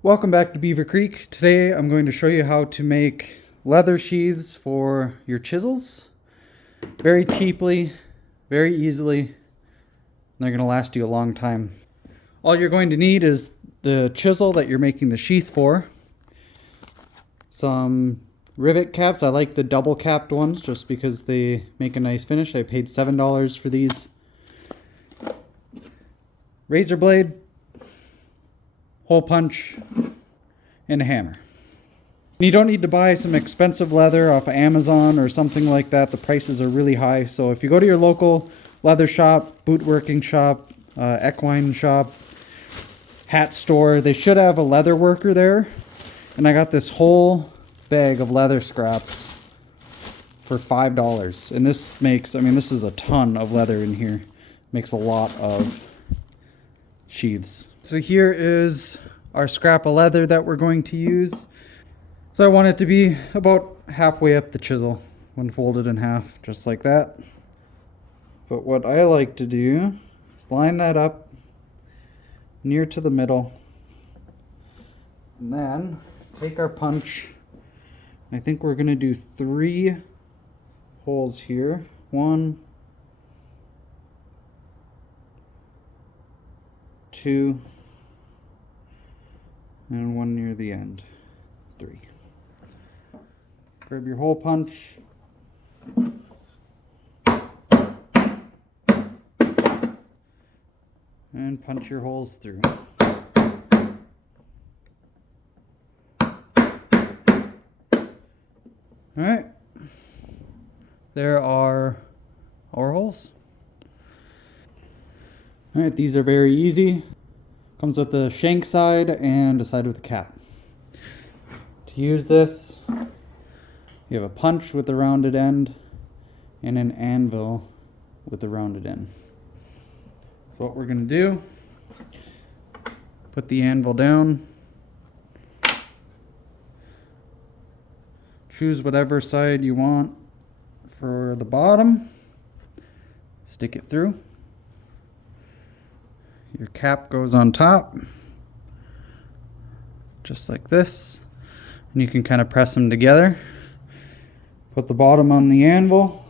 Welcome back to Beaver Creek. Today I'm going to show you how to make leather sheaths for your chisels. Very cheaply, very easily. They're going to last you a long time. All you're going to need is the chisel that you're making the sheath for. Some rivet caps. I like the double capped ones just because they make a nice finish. I paid $7 for these. Razor blade, hole punch, and a hammer. You don't need to buy some expensive leather off of Amazon or something like that. The prices are really high. So if you go to your local leather shop, woodworking shop, equine shop, hat store, they should have a leather worker there. And I got this whole bag of leather scraps for $5. And this makes, this is a ton of leather in here. Makes a lot of sheaths. So here is our scrap of leather that we're going to use. So I want it to be about halfway up the chisel when folded in half, just like that. But what I like to do is line that up near to the middle, and then take our punch. I think we're going to do 3 holes here. 1, 2, and 1 near the end. 3. Grab your hole punch. And punch your holes through. Alright. There are our holes. Alright, these are very easy. Comes with a shank side and a side with a cap. To use this, you have a punch with a rounded end and an anvil with a rounded end. So what we're going to do, put the anvil down, choose whatever side you want for the bottom, stick it through. Your cap goes on top, just like this, and you can kind of press them together. Put the bottom on the anvil,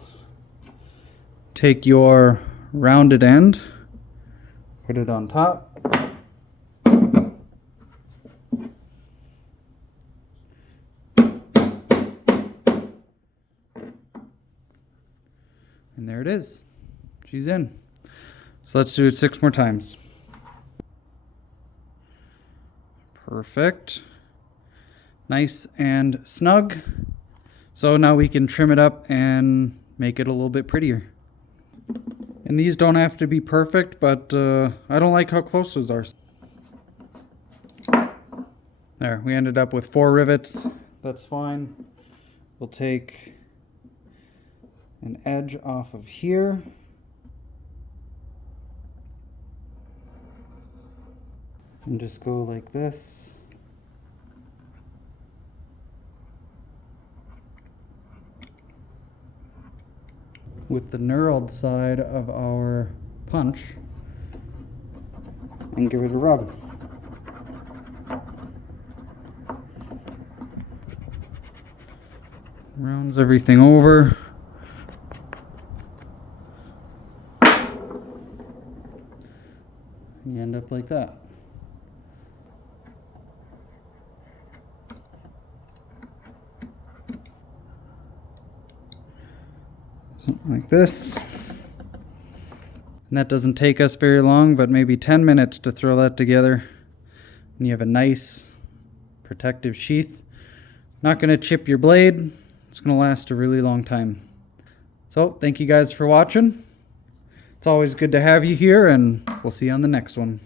take your rounded end, put it on top, and there it is. She's in. So let's do it 6 more times. Perfect. Nice and snug. So now we can trim it up and make it a little bit prettier. And these don't have to be perfect, but I don't like how close those are. There, we ended up with 4 rivets. That's fine. We'll take an edge off of here. And just go like this. With the knurled side of our punch, and give it a rub. Rounds everything over. And you end up like that. Something like this. And that doesn't take us very long, but maybe 10 minutes to throw that together. And you have a nice protective sheath. Not going to chip your blade. It's going to last a really long time. So thank you guys for watching. It's always good to have you here, and we'll see you on the next one.